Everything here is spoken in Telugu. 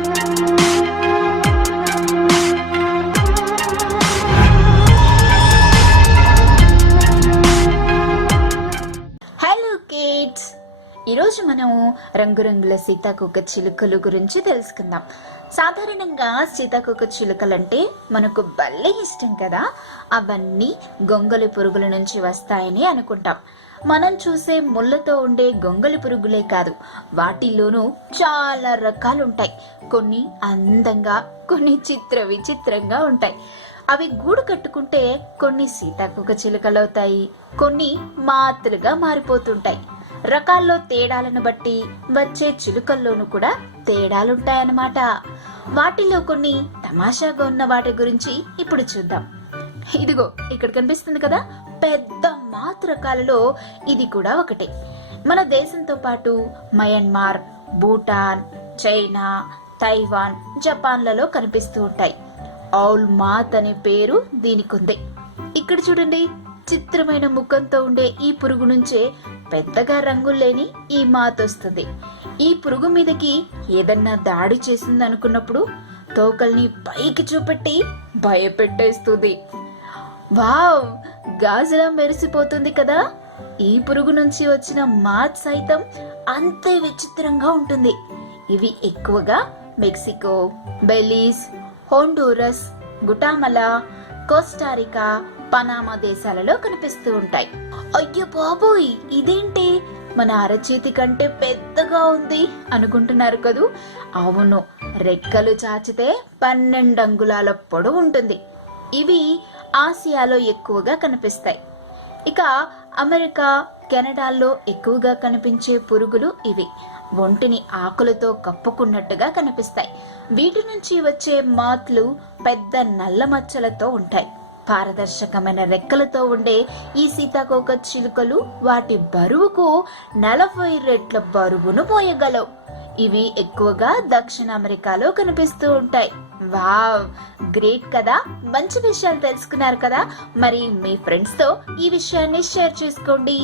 హలో కిడ్స్, ఈరోజు మనం రంగురంగుల సీతాకోక చిలుకలు గురించి తెలుసుకుందాం. సాధారణంగా సీతాకోక చిలుకలంటే మనకు భలే ఇష్టం కదా. అవన్నీ గొంగళి పురుగుల నుంచి వస్తాయని అనుకుంటాం. మనం చూసే ముళ్ళతో ఉండే గొంగళి పురుగులే కాదు, వాటిల్లోనూ చాలా రకాలు ఉంటాయి. కొన్ని అందంగా, కొన్ని విచిత్రంగా ఉంటాయి. అవి గూడు కట్టుకుంటే కొన్ని సీతాకోక చిలుకలవుతాయి, కొన్ని మాతులుగా మారిపోతుంటాయి. రకాల్లో తేడాలను బట్టి వచ్చే చిలుకల్లోనూ కూడా తేడాలుంటాయన్నమాట. వాటిలో కొన్ని తమాషాగా ఉన్న వాటి గురించి ఇప్పుడు చూద్దాం. ఇదిగో ఇక్కడ కనిపిస్తుంది కదా, పెద్ద మాత్ రకాలలో ఇది కూడా ఒకటే. మన దేశంతో పాటు మయన్మార్, భూటాన్, చైనా, తైవాన్, జపాన్లలో కనిపిస్తూ ఉంటాయి. ఔల్ మాత్ అనే పేరు దీనికి ఉంది. ఇక్కడ చూడండి, చిత్రమైన ముఖంతో ఉండే ఈ పురుగు నుంచే పెద్దగా రంగులు లేని ఈ మాత్ వస్తుంది. ఈ పురుగు మీదకి ఏదన్నా దాడి చేసింది అనుకున్నప్పుడు తోకల్ని పైకి చూపెట్టి భయపెట్టేస్తుంది. వావ్, గాజులా మెరిసిపోతుంది కదా. ఈ పురుగు నుంచి వచ్చిన మాత్ సైతం అంతే విచిత్రంగా ఉంటుంది. ఇవి ఎక్కువగా మెక్సికో, బెలీజ్, హోండూరస్, గుటామలా, కోస్టారికా, పనామా దేశాలలో కనిపిస్తూ ఉంటాయి. అయ్యో బాబోయ్, ఇదేంటి మన అరచేతి కంటే పెద్దగా ఉంది అనుకుంటున్నారు కదూ. అవును, రెక్కలు చాచితే 12 అంగుళాల పొడవు ఉంటుంది. ఇవి ఆసియాలో ఎక్కువగా కనిపిస్తాయి. ఇక అమెరికా, కెనడాల్లో ఎక్కువగా కనిపించే పురుగులు ఇవి. ఒంటిని ఆకులతో కప్పుకున్నట్టుగా కనిపిస్తాయి. వీటి నుంచి వచ్చే మాత్లు పెద్ద నల్ల మచ్చలతో ఉంటాయి. పారదర్శకమైన రెక్కలతో ఉండే ఈ సీతాకోక చిలుకలు వాటి బరువుకు 40 రెట్ల బరువును మోయగలవు. ఇవి ఎక్కువగా దక్షిణ అమెరికాలో కనిపిస్తూ ఉంటాయి. వావ్, గ్రేట్ కదా. మంచి విషయాలు తెలుసుకున్నారు కదా. మరి మీ ఫ్రెండ్స్ తో ఈ విషయాన్ని షేర్ చేసుకోండి.